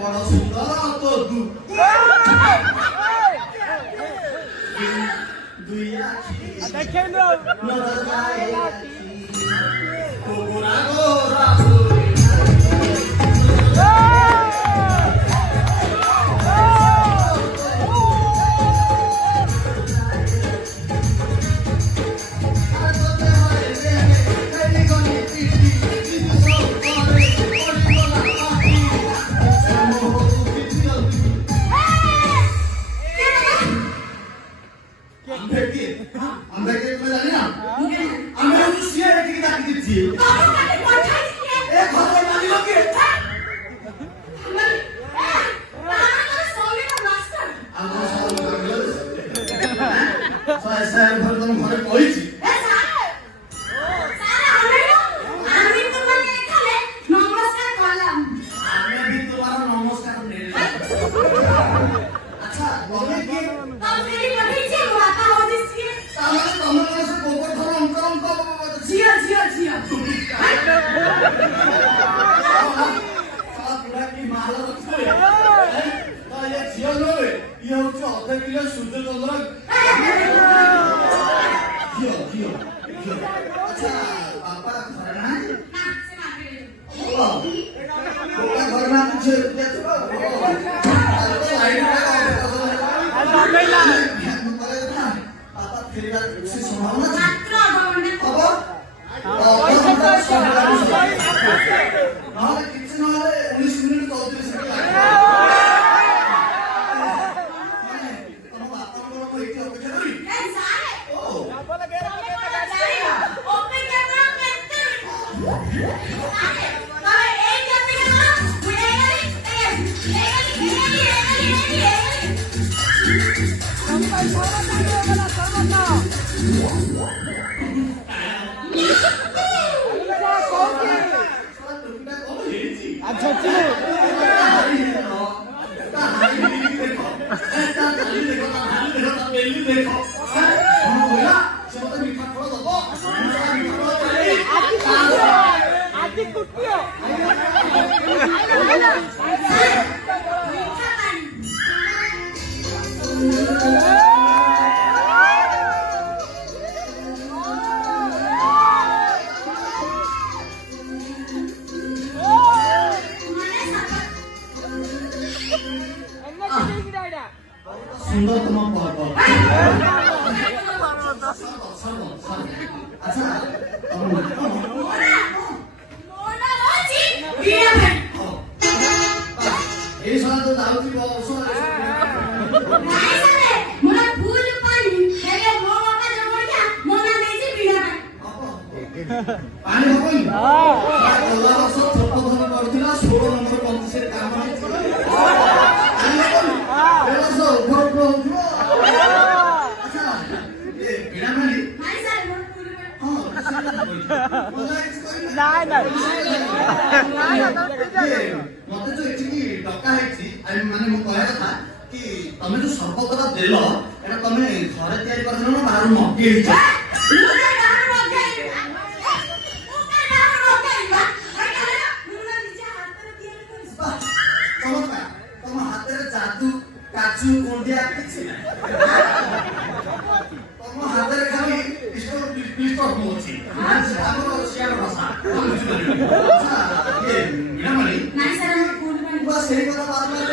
বড় সুন্দর তো দুই আখি দেখেন নজর যায় গোরা ঘরে পড়েছি সুন্দরতম পর্ব আচ্ছা এই সময় তো দাউতি বসো পানি হবই আল্লাহ সব ছোট ধরে করছিল 16 নম্বর 35 এর কাম হয়েছিল বেলাসো উপর উঠো আচ্ছা এ বিনামানি নাই স্যার মোর পুরি মতে তো এଠି ডକା ହେଇଛି ମାନେ ମୁଁ କହିବା କଥା କି ତମେ ଯୋଉ ସର୍ବକଥା ଦେଲ ଏଟା ତମେ ଘରେ ତିଆରି କରିଥିଲ ନା ବାହାରୁ ମଗେଇ ହେଇଛ ତମ ହାତରେ ଯାଦୁ କାଜୁ କୋଣ୍ଡିଆ କିଛି ତମ ହାତରେ ଖାଲି ପିଷ୍ଟଲ ଅଛି ଆମର ସିଆର ଭାଷା ବିନାମାନି ସେଇ କଥା ବାରବାର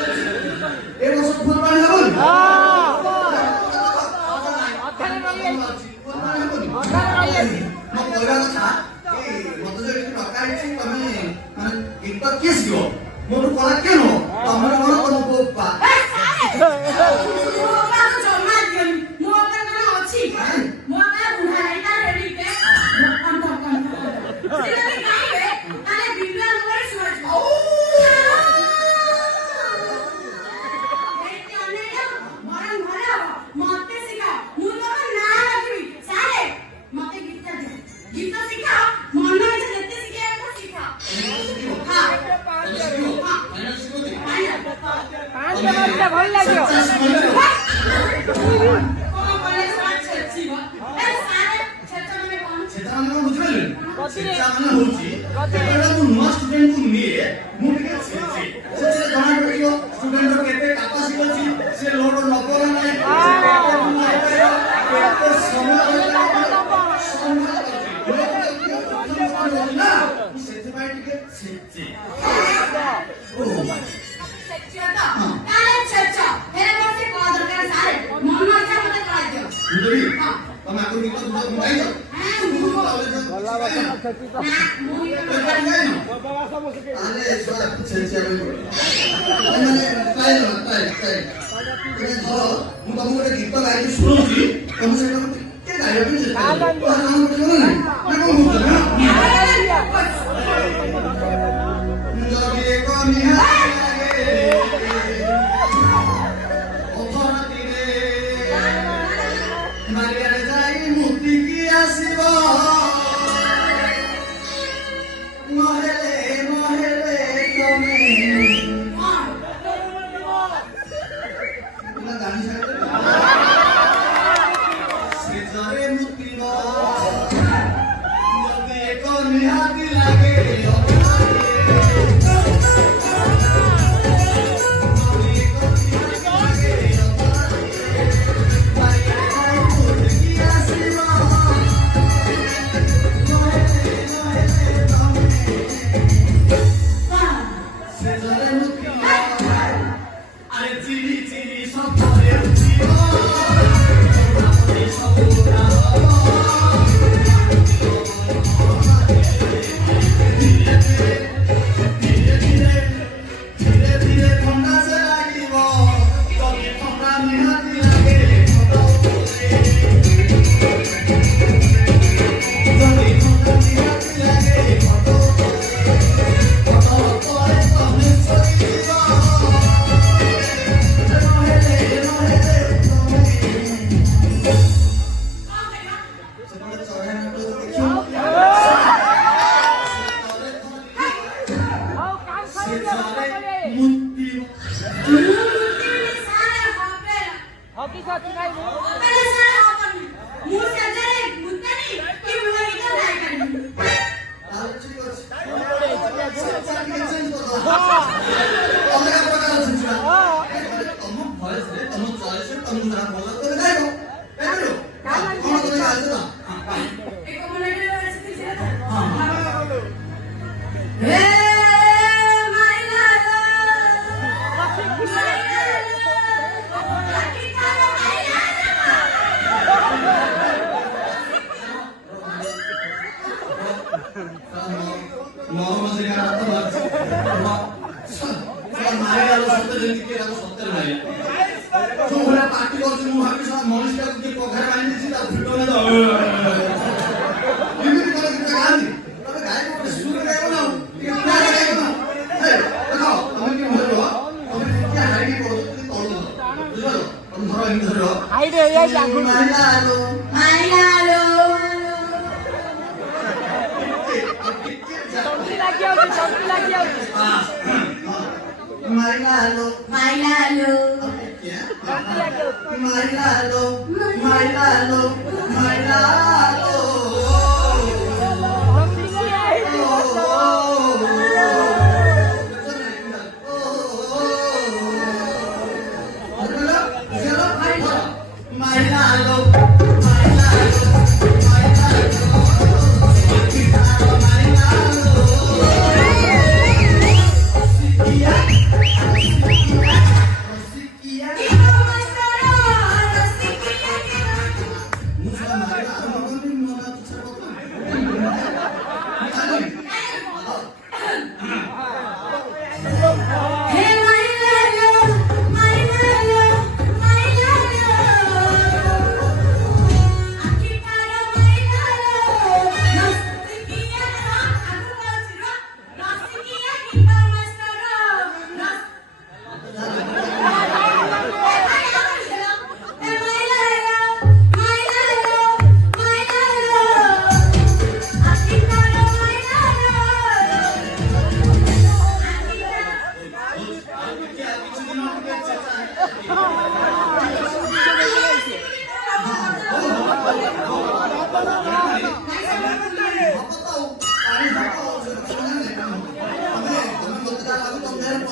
ଏ ବର୍ଷ ଫୁଲବାଣୀ ହବନି ମୋ କହିବା କଥା ମତେ ଯଦି ଡକା ହେଇଛି ତମେ ମାନେ ଗୀତ କିଏ ଶିଖିବ ମୋଠୁ କଳା କିଏ ନୁହଁ ତମର କଣ ତମ ବୋପା ଭଲ ଲାଗିବ ବୁଝିପାରିଲେ ଏଟା ମୁଁ ନୂଆ ଷ୍ଟୁଡେଣ୍ଟକୁ ନିଏ ମୁଁ ଟିକେ ଛେଚେ ସେଥିରେ ଜଣା ପଡ଼ିବ ଷ୍ଟୁଡେଣ୍ଟର କେତେ କାପାସିଟି ଅଛି ସେ ଲୋଡ ନବ ନା ନାହିଁ କେତେ ସମୟ ନା ମୁଁ ସେଥିପାଇଁ ଟିକେ ଛେଚେ ତମେ ଆଗରୁ ଗୀତ ଗାଇଛ ମୁଁ ତମକୁ ଗୋଟେ ଗୀତ ଗାଇକି ଶୁଣୁଛି ତମେ ସେଇଟା ଟିକେ ଗାଇବା ପାଇଁ ଚେଷ୍ଟା କର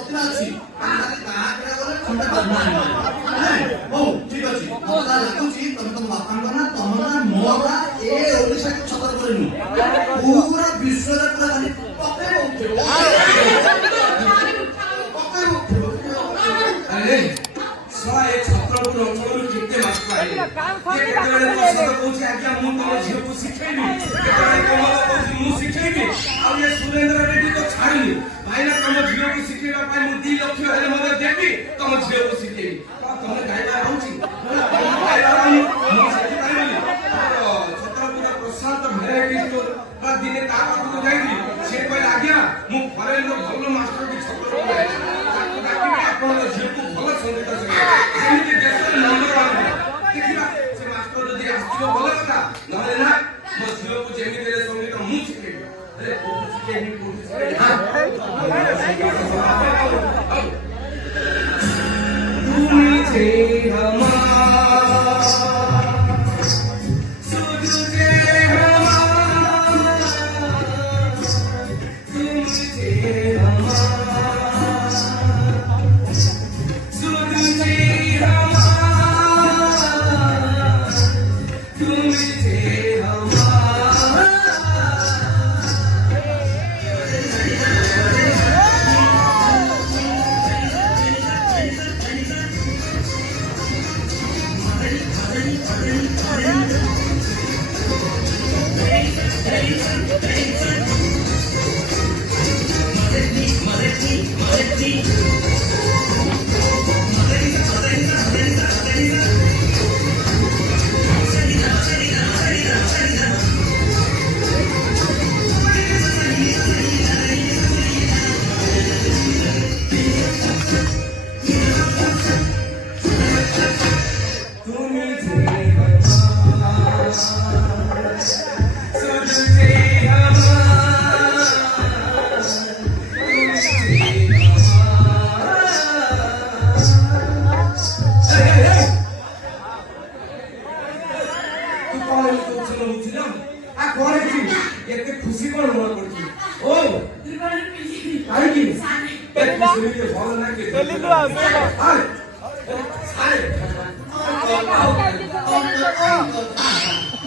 ପ୍ରତିଭା ଅଛି ଖାଲି ଗାଁରେ ଗଲେ ଖଣ୍ଡେ ହଉ ଠିକ ଅଛି ମତେ ଲାଗୁଛି ତମେ ତମ ବାପାଙ୍କ ନା ତମ ନା ମୋ ନା ଏ ଓଡ଼ିଶାକୁ ଛତର କରିନୁ ପୁରା ବିଶ୍ୱରେ ପୁରା ଖାଲି ପକେଇବ ଶଳା ଏ ଛତ୍ରପୁର ଅଞ୍ଚଳରୁ କେତେ ମାଷ୍ଟର ଆଇଲେ କେତେବେଳେ ପ୍ରସାଦ କହୁଛି ଆଜ୍ଞା ମୁଁ ତମ ଝିଅକୁ ଶିଖେଇବି କେତେବେଳେ କମଳ କହୁଛି ମୁଁ ଶିଖେଇବି ଆଉ ଏ ସୁରେନ୍ଦ୍ର ରେଡ୍ଡି ତ ଛାଡୁନି ଭାଇନା ତମ ଝିଅକୁ ଶିଖେଇବା ପାଇଁ ମୁଁ 2 ଲକ୍ଷ ହେଲେ ମଧ୍ୟ ଦେବି ତମ ଝିଅକୁ ଶିଖେଇବି ତମେ ଗାଇବା ରହୁଛି ମୁଁ ସେଥିପାଇଁ ବୋଲି ଛତ୍ରପୁର ପ୍ରଶାନ୍ତ ଭେରାଇଟି ଷ୍ଟୋର ବା ଦିନେ ତା ପାଖକୁ ଯାଇଥିଲି ସେ କହିଲେ ଆଜ୍ଞା ମୁଁ ଫରେନ୍ର ଭଲ ମାଷ୍ଟରଟି ଛତ୍ରପୁର ଆପଣଙ୍କ ଝିଅକୁ ଭଲ ସଙ୍ଗୀତ ସେମିତି ଦେଶରେ ନମ୍ବର 1 ଦେଖିବା ସେ ମାଷ୍ଟର ଯଦି ଆସିବ ଭଲ କଥା ନହେଲେ ନା ମୋ ଝିଅକୁ ଯେମିତି ହେଲେ ସଙ୍ଗୀତ ମୁଁ ଶିଖେଇବି ହେଲେ କୋଉଠି ଶିଖେଇବି କୋଉଠି ଶିଖେଇବି তুমি যে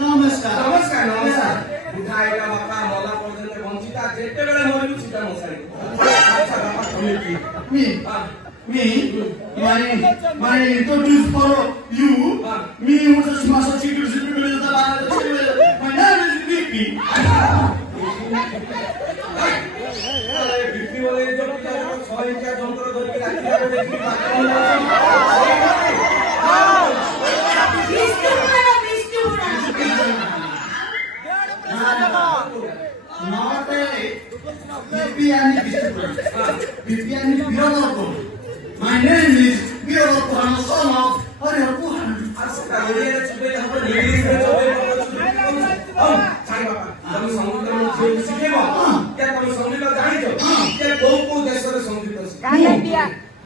ନମସ୍କାର ନମସ୍କାର ନମସ୍କାର ବୁଢା ଏକା ବାପା ମଲା ପର୍ଯ୍ୟନ୍ତ ବଞ୍ଚିତା ଯେତେବେଳେ ମରିବୁ ସେଟା ମଶାଣି ଆଚ୍ଛା ବାପା ତମେ କି Me, my introduce for you. Me who's a master secret people is my name is Vicky. BP ବୋଲେ ଯୋ ପିଲା 6 ଇଞ୍ଚିଆ ଯନ୍ତ୍ର ଧରିକି ରାତିରେ ଦେଖି Not a Vivian Bioroko. My name is Bioroko. I'm a son of Hariharku.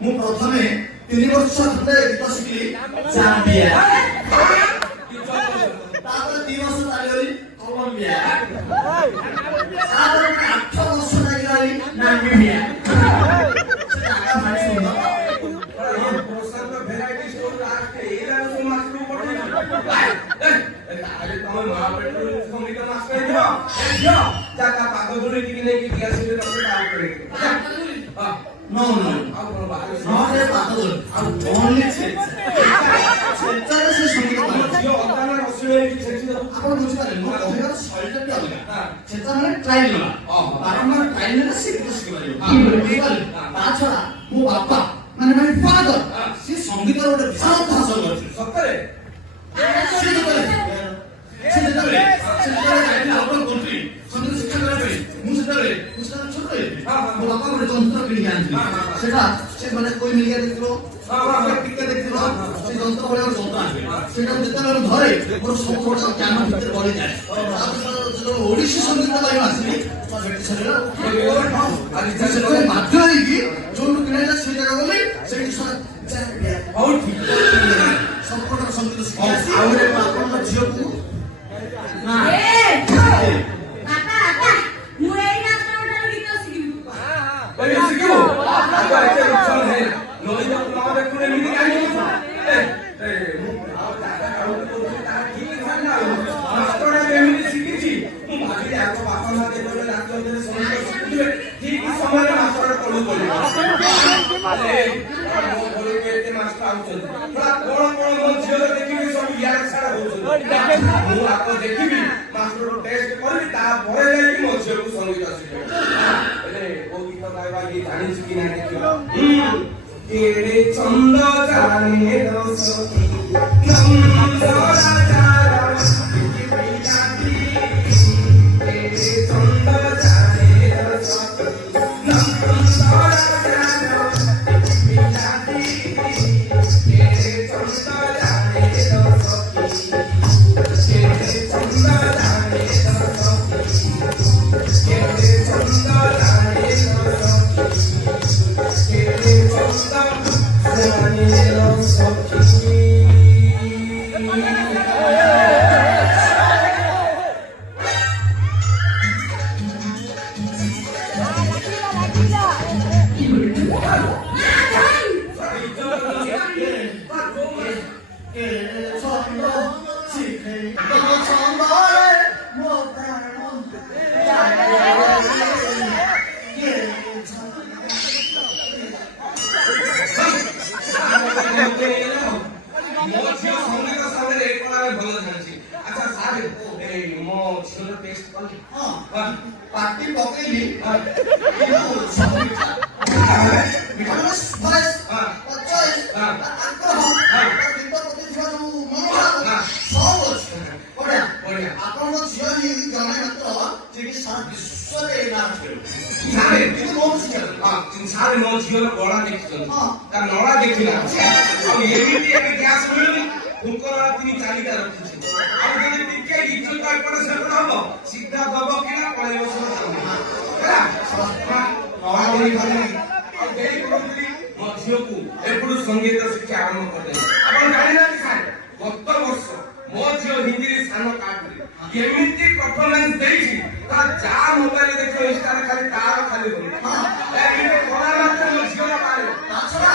ମୁଁ ପ୍ରଥମେ 3 ବର୍ଷ ଖଣ୍ଡେ ଗୀତ ଶିଖିଲି ଜାମ୍ବିଆ ତାପରେ 2 ବର୍ଷ ଲାଗିଗଲି କଲମ୍ବିଆ ତାପରେ 8 ବର୍ଷ ଲାଗିଗଲି ନାମିବିଆ ଜାଗା ଭାରି ସୁନ୍ଦର ପ୍ରଶାନ୍ତ ଭେରାଇଟି ଷ୍ଟୋର ଲାଷ୍ଟ ଏଇରା ସବୁ ମାଷ୍ଟର ପଠେଇ ଆରେ ତମ ମା ପେଟରୁ ସଙ୍ଗୀତ ମାଷ୍ଟର ହେଇଯିବ ଝିଅ ଜାଗା ପାଗ ଧରିକି ନେଇକି ଗ୍ଲାସରେ ରଖି ଆଉଟ କରିକି No. ଆଉ କଣ ବାହାରେ Not a battle. Only church. ସେଟାରେ ସେ ସଙ୍ଗୀତ ଝିଅ ଅଦାନ ରସିବେ କି ସେଠି ଆପଣ ବୁଝିପାରିଲେ ମୋ କହିବାର ଶୈଳୀଟା ବି ଅଲଗା ସେଟା ମାନେ ଟ୍ରାଏଲ ନବା ବାରମ୍ବାର ଟ୍ରାଏଲ ନେଲେ ସେ ଗୀତ ଶିଖିପାରିବ ବୁଝିପାରିଲେ ତା ଛଡା ମୋ ବାପା ମାନେ my father ସେ ସଙ୍ଗୀତର ଗୋଟେ ବିଶାଳ ହାସଲ କରିଥିଲେ ସତରେ ସେ ଯେତେବେଳେ ଯାଇଥିଲେ ଆଉଟ ଅଫ୍ କଣ୍ଟ୍ରି ସଙ୍ଗୀତ ଶିକ୍ଷା କରିବା ପାଇଁ ମୁଁ ସେତେବେଳେ ଛୋଟ ହେଇଥିଲି ମୋ ବାପା ଗୋଟେ ଯନ୍ତ୍ର କିଣିକି ଆଣିଥିଲେ ସେଟା ସେ ମାନେ କୋଇ ମିଳିକା ଦେଖିଥିବ ଟିକେ ଦେଖିଥିବ ସେ ଯନ୍ତ୍ର ଭଳିଆ ଗୋଟେ ଯନ୍ତ୍ର ଆଣିବେ ସେଇଟା ଯେତେବେଳେ ଧରେ ମୋର ସବୁ ବଡ ଜ୍ଞାନ ଭିତରେ ବଢିଯାଏ ଯେତେବେଳେ ଓଡ଼ିଶୀ ସଙ୍ଗୀତ ପାଇଁ ଆସିଲି ସେତେବେଳେ ବାଧ୍ୟ ହେଇକି ଯୋଉଠୁ କିଣାଇଲା ସେଇ ଜାଗା ଗଲି ସେଇଠି ହଉ ଠିକ ସବୁ ପ୍ରକାର ସଙ୍ଗୀତ ଶିଖି ଆଉ ଆପଣଙ୍କ ଝିଅକୁ ଏମିତି ଶିଖିବୁ ଆଗ ଏତେ ଉତ୍ସାହ ହେ ନଈ ନ ଦେଖୁନ ଏମିତି କାହିଁକି ମୁଁ ଆଉ ଦାଦା କାମ କରୁଛି ତାର ଠିକ ଥାଏ ନା ମାଷ୍ଟରଟା ଏମିତି ଶିଖିଛି ମୁଁ ଭାବିଲି ଆଗ ବାପା ମା ଯେତେବେଳେ ରାତି ଅଧରେ ସମସ୍ତେ ଶିଖୁଥିବେ ଠିକ ସମୟରେ ମାଷ୍ଟରଟା ତଳୁ ପଡ଼ିବ ମୋ ଘରକୁ ଏତେ ମାଷ୍ଟର ଆଉଛନ୍ତି ପୁରା କଣ କଣ ମୋ ଝିଅର ଦେଖିବି ସବୁ ଇଆଡେ ଛାଡ ହଉଛନ୍ତି ମୁଁ ଆଗ ଦେଖିବି ମାଷ୍ଟର ଟେଷ୍ଟ କରିବି ତାପରେ ଯାଇକି ମୋ ଝିଅକୁ ସଙ୍ଗୀତ ଶିଖେଇବି ହେଲେ କୋଉ ଗୀତ ଗାଇବା ଇଏ ଜାଣିଛି କି ନାହିଁ ଦେଖିବା କେଡ଼େ ଚନ୍ଦ ଜାଣେ ରସତି ନନ୍ଦ ରାଜା ପିଲାଟି କେଡ଼େ ଚନ୍ଦ ଜାଣେ ରସତି ନନ୍ଦ ରାଜା ପିଲାଟି କେଡ଼େ ଚନ୍ଦ ଜାଣେ ରସତି କେଡ଼େ ଚନ୍ଦ ଜାଣେ ରସତି କେଡ଼େ ଚନ୍ଦ ଜାଣେ ରସତି ପାଟି ପକେଇଲି ଆପଣଙ୍କ ଝିଅ ହିଁ ଜଣେ ମାତ୍ର ଯିଏକି ସାରା ବିଶ୍ୱରେ ନାଁ କିନ୍ତୁ ମୋ ସାରେ ମୋ ଝିଅର ଗଳା ଦେଖିଛନ୍ତି ତା ନଳା ଦେଖିନାହାନ୍ତି ଆଉ ଏମିତି ଏବେ ଗ୍ୟାସ ମିଳୁନି କୁଙ୍କର ତିନି ଚାରିଟା ରଖିଛି ଆଉ ଯଦି ଟିକେ ଇଚ୍ଛୁକ ଏପଟେ ସେପଟେ ହବ ସିଧା ଦବ କିନା ପଳେଇବ ସବୁ ହେଲା ଆଉ ଦେଇ କରୁଥିଲି ମୋ ଝିଅକୁ ଏପଟୁ ସଙ୍ଗୀତ ଶିକ୍ଷା ଆରମ୍ଭ କରିଦେଲି ଆପଣ ଜାଣିନାହାନ୍ତି ସାର୍ ଗତ ବର୍ଷ ମୋ ଝିଅ ହିନ୍ଦୀରେ ସ୍ଥାନ କାଟୁଛି କେମିତି ପରଫର୍ମାନ୍ସ ଦେଇଛି ତା ଯାହା ମୋବାଇଲ ଦେଖିବ ଇନଷ୍ଟାରେ ଖାଲି ତାର ଖାଲି ଏମିତି କଳା ମାତ୍ର ମୋ ଝିଅର ବାହାରିବ ତାଛଡା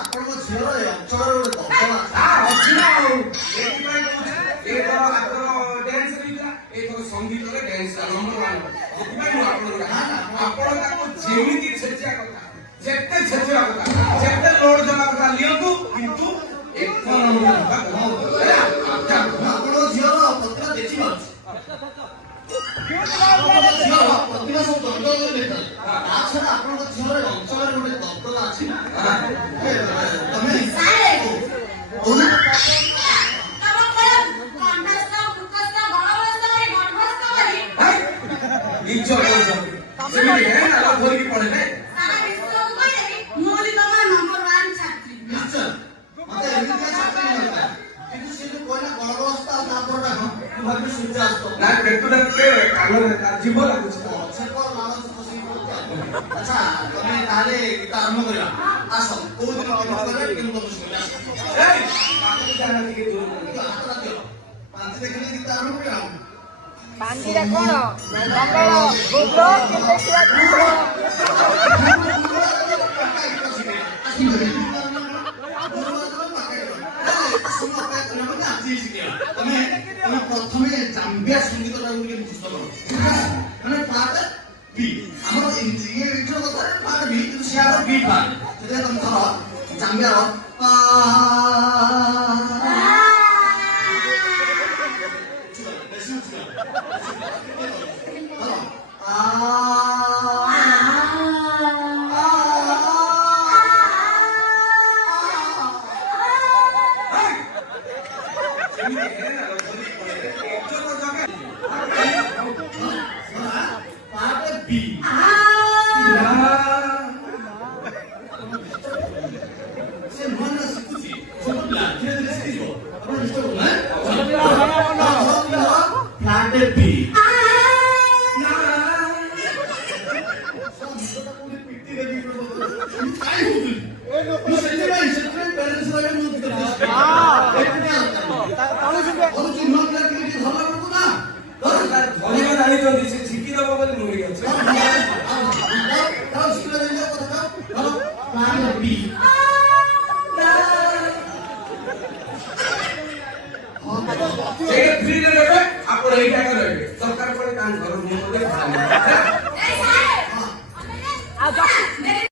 ଆପଣଙ୍କ ଝିଅର ଏ ଅଞ୍ଚଳରେ ଗୋଟେ ଦର୍ଶନ ଅଛି ନା ଆଉ ଏଥିପାଇଁ କହୁଛି ଏଥର ହାତର ଡ୍ୟାନ୍ସ ହେଇଥିଲା ଏଥର ସଙ୍ଗୀତରେ ଡ୍ୟାନ୍ସ ନମ୍ବର 1 ସେଥିପାଇଁ ମୁଁ ଆପଣଙ୍କୁ ଆପଣ ତାକୁ ଯେମିତି ଛେଚିବା କଥା ଯେତେ ଛେଚିବା କଥା ଯେତେ ଲୋଡ ଦେବା କଥା ନିଅନ୍ତୁ କିନ୍ତୁ ଏକ ନମ୍ବର ଆପଣଙ୍କ ଝିଅର ପ୍ରତିଭା ଦେଖିପାରୁଛି ପ୍ରତିଭା ସବୁ ଦଣ୍ଡରେ ଦେଖାଯାଏ ତାଛଡା ଆପଣଙ୍କ ଝିଅର ଅଞ୍ଚଳରେ ଗୋଟେ ଦର୍ଶନ ଅଛି ତମେ କହୁନା ଇଚ୍ଛା କରୁଛନ୍ତି ସେମିତି ଧରିକି ପଳେଇବେ ମତେ ଏମିତି ଚାକିରି ଦରକାର କିନ୍ତୁ ସେ ଯୋଉ କହିଲା ଗଣବସ୍ଥା ଆଉ ତାପରଟା କଣ ମୁଁ ଭାବିଲି ସୂର୍ଯ୍ୟାସ୍ତ ନା ପେଟୁଟା ଟିକେ କାନରେ ଜୀବ ଲାଗୁଛି ଆଚ୍ଛା ତମେ ତାହେଲେ ଗୀତ ଆରମ୍ଭ କରିବା ଆସ କୋଉ ଦିନ କେମିତି ଶୁଣିଲା ପାଞ୍ଚ ଦେଖିଲେ ଗୀତ ଆରମ୍ଭ କରିବା ପାଞ୍ଜିଟା କଣ ମଙ୍ଗଳ ଭୋଗ ତମେ ପ୍ରଥମେ ଜାମ୍ବିଆ ସଙ୍ଗୀତଟାକୁ ଟିକେ ମୁଖସ୍ଥ କର ମାନେ ପାର୍ଟ ବି ଆମର ଇଂଲିଶର କଥାରେ ପାର୍ଟ ବି କିନ୍ତୁ ସିଆର ବି ପାର୍ଟ ସେଥିପାଇଁ ତମେ ଧର ଜାମ୍ବିଆର ଧରିବା ଜାଣିଛନ୍ତି ସେ ଝିକି ଦବ ବୋଲି ନୁହେଁ যাও স্কুলে যাও কথা দাও বলো পাঞ্জাবি এটা ফ্রিতে দেবে আপনারা এই টাকা দেবে দরকার পড়ে কান ঘর মধ্যে ভালো ଆଉ